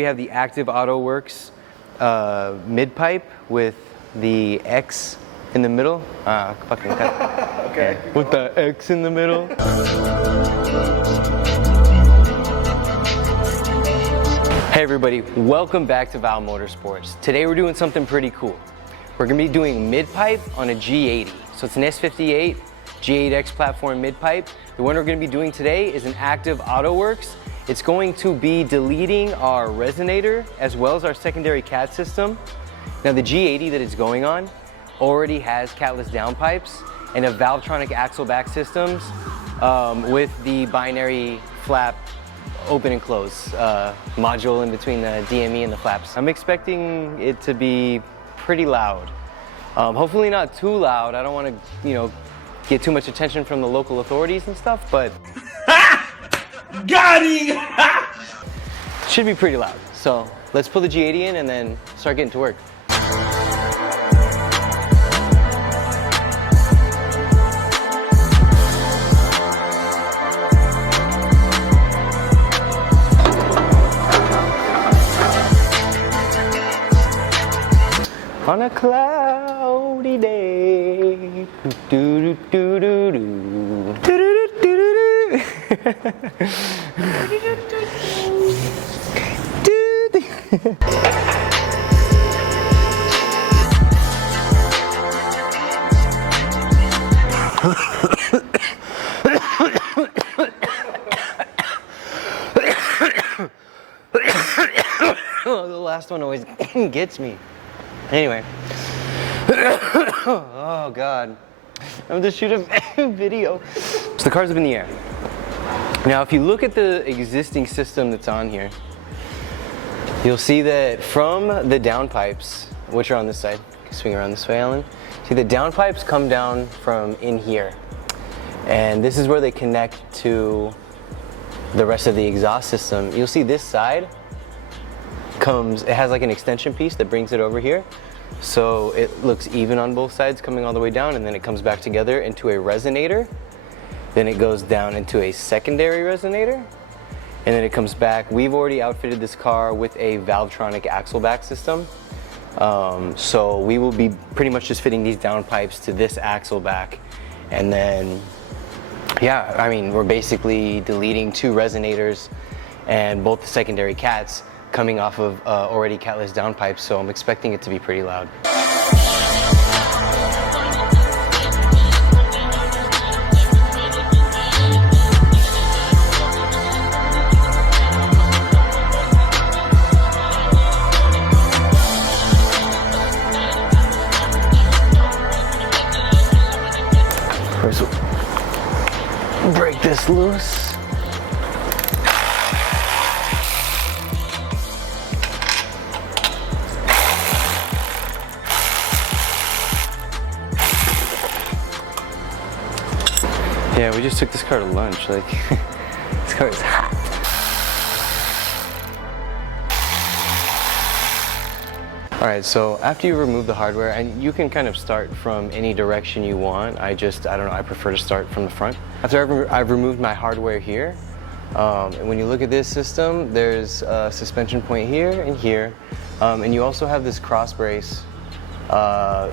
We have the Active Autowerks Midpipe with the X in the middle. Fucking cut. Okay. Yeah. With the X in the middle. Hey everybody, welcome back to Val Motorsports. Today we're doing something pretty cool. We're gonna be doing midpipe on a G80. So it's an S58 G8X platform midpipe. The one we're gonna be doing today is an Active Autowerks. It's going to be deleting our resonator as well as our secondary cat system. Now the G80 that it's going on already has catless downpipes and a Valvetronic axle back systems with the binary flap open and close module in between the DME and the flaps. I'm expecting it to be pretty loud. Hopefully not too loud. I don't want to, get too much attention from the local authorities and stuff, but got him! should be pretty loud. So let's pull the G80 in and then start getting to work. On a cloudy day, do do do do do do do do do. The last one always gets me. Anyway, oh God, I'm gonna shoot a video. So the car's up in the air. Now, if you look at the existing system that's on here, you'll see that from the downpipes, which are on this side, swing around this way, Alan. See, the downpipes come down from in here, and this is where they connect to the rest of the exhaust system. You'll see this side it has like an extension piece that brings it over here, so it looks even on both sides coming all the way down, and then it comes back together into a resonator, then it goes down into a secondary resonator, and then it comes back. We've already outfitted this car with a Valvetronic axle back system, so we will be pretty much just fitting these downpipes to this axle back, and then yeah, I mean, we're basically deleting two resonators and both the secondary cats coming off of already catless downpipes, so I'm expecting it to be pretty loud. First, we'll break this loose. Yeah, we just took this car to lunch. Like, this car is hot. All right, so after you remove the hardware, and you can kind of start from any direction you want. I don't know, I prefer to start from the front. After I've removed my hardware here, and when you look at this system, there's a suspension point here and here, and you also have this cross brace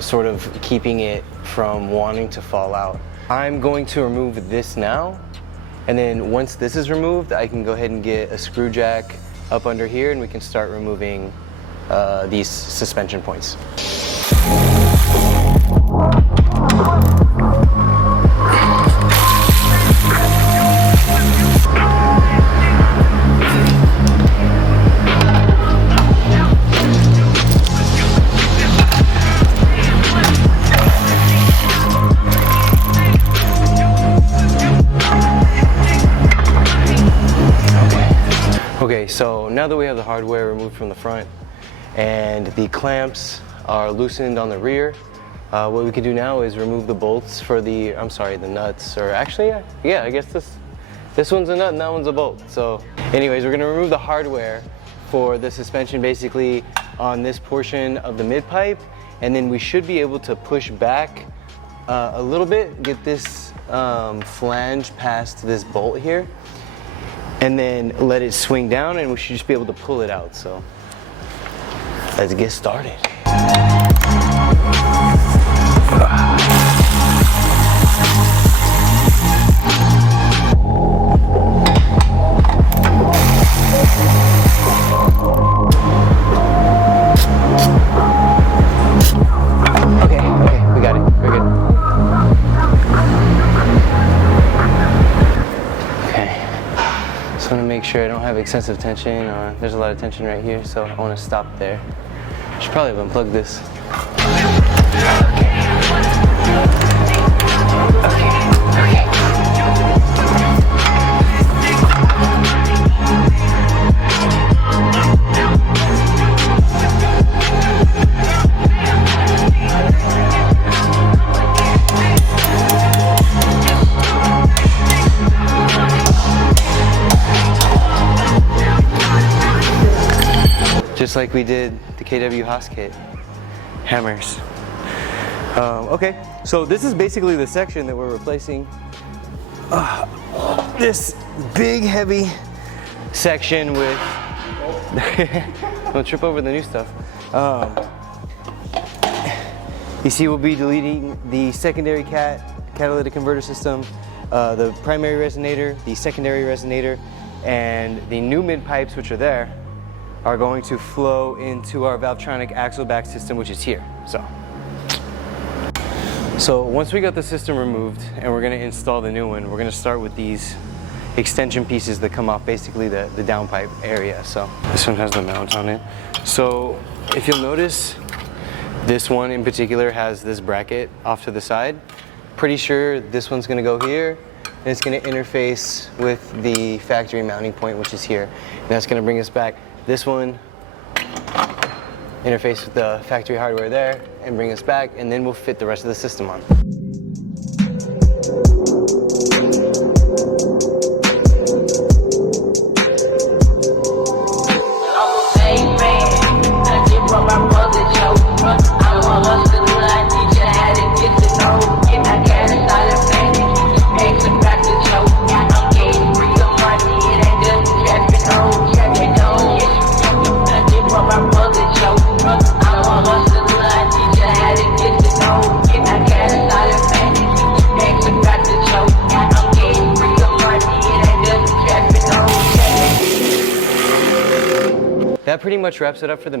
sort of keeping it from wanting to fall out. I'm going to remove this now, and then once this is removed, I can go ahead and get a screw jack up under here, and we can start removing these suspension points. Okay, so now that we have the hardware removed from the front and the clamps are loosened on the rear, what we can do now is remove the bolts for the nuts, or actually, yeah, I guess this one's a nut and that one's a bolt. So anyways, we're gonna remove the hardware for the suspension basically on this portion of the midpipe, and then we should be able to push back a little bit, get this flange past this bolt here, and then let it swing down, and we should just be able to pull it out. So let's get started. Make sure I don't have excessive tension, or there's a lot of tension right here, so I want to stop there. I should probably have unplugged this. Just like we did the KW Haas kit, hammers. Okay, so this is basically the section that we're replacing. This big, heavy section with, don't trip over the new stuff. You see we'll be deleting the secondary catalytic converter system, the primary resonator, the secondary resonator, and the new mid pipes, which are there, are going to flow into our Valvetronic axle back system, which is here. So once we got the system removed and we're gonna install the new one, we're gonna start with these extension pieces that come off basically the downpipe area. So this one has the mount on it. So if you'll notice, this one in particular has this bracket off to the side. Pretty sure this one's gonna go here, and it's gonna interface with the factory mounting point, which is here. And that's gonna bring us back. This one interface with the factory hardware there and bring us back, and then we'll fit the rest of the system on. That pretty much wraps it up for the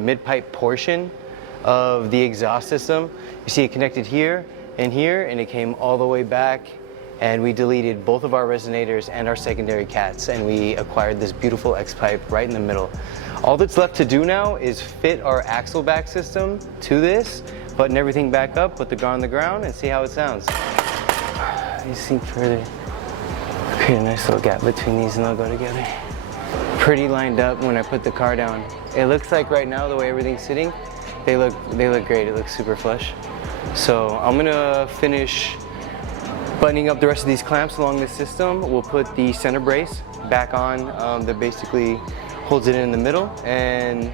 mid-pipe portion of the exhaust system. You see it connected here, and it came all the way back, and we deleted both of our resonators and our secondary cats, and we acquired this beautiful X-pipe right in the middle. All that's left to do now is fit our axle back system to this, button everything back up, put the car on the ground, and see how it sounds. You sink further, create a nice little gap between these, and they'll go together. Pretty lined up when I put the car down. It looks like right now, the way everything's sitting, they look great. It looks super flush. So I'm gonna finish buttoning up the rest of these clamps along the system. We'll put the center brace back on that basically holds it in the middle, and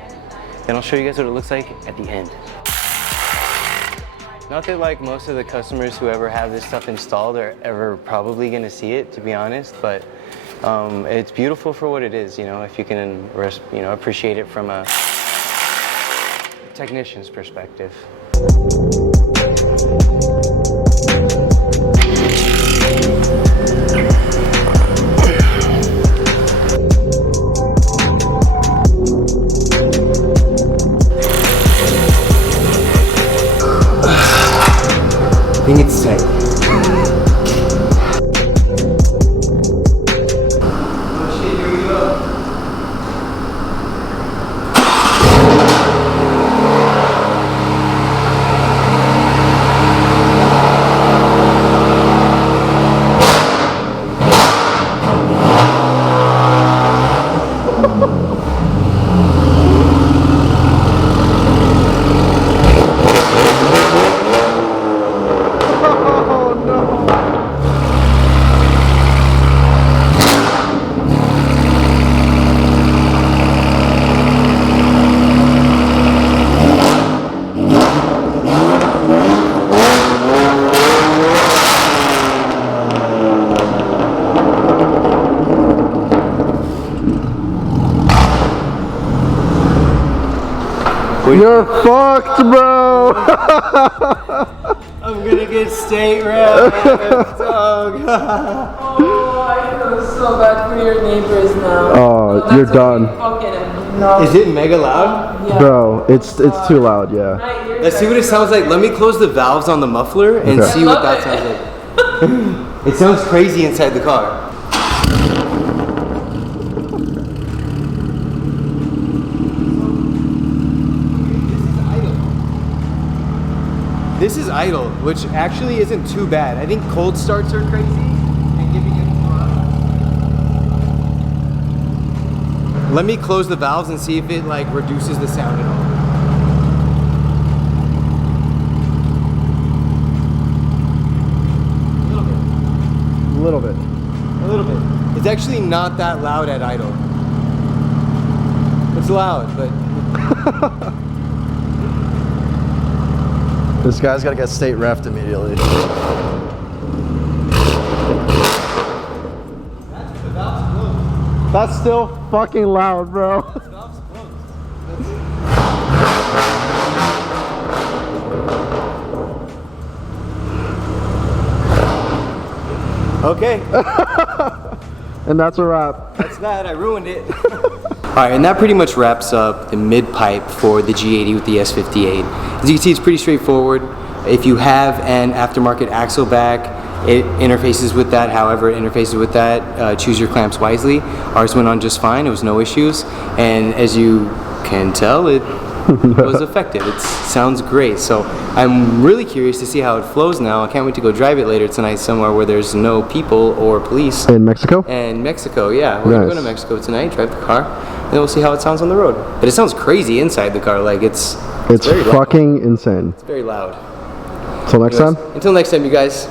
then I'll show you guys what it looks like at the end. Not that like most of the customers who ever have this stuff installed are ever probably gonna see it, to be honest, but it's beautiful for what it is, you know, if you can, appreciate it from a technician's perspective. I think it's tight. You're fucked, bro. I'm gonna get state rep, dog. Oh, I feel so bad for your neighbors now. Oh, you're done. Is it mega loud? Yeah. Bro, it's too loud, yeah. Let's see what it sounds like. Let me close the valves on the muffler and Okay. see what that sounds like. It sounds crazy inside the car. This is idle, which actually isn't too bad. I think cold starts are crazy and giving it throttle. Let me close the valves and see if it like reduces the sound at all. A little bit. A little bit. It's actually not that loud at idle. It's loud, but This guy's gotta get state refed immediately. That's still fucking loud, bro. okay. And that's a wrap. That's that, I ruined it. Alright, and that pretty much wraps up the mid-pipe for the G80 with the S58. As you can see, it's pretty straightforward. If you have an aftermarket axle back, it interfaces with that. However it interfaces with that, choose your clamps wisely. Ours went on just fine, it was no issues. And as you can tell, it was effective. It sounds great. So I'm really curious to see how it flows now. I can't wait to go drive it later tonight somewhere where there's no people or police. In Mexico? And Mexico, yeah. We're gonna go to Mexico tonight, drive the car, and then we'll see how it sounds on the road. But it sounds crazy inside the car, like it's It's very fucking insane. It's very loud. Till next time? Until next time, you guys.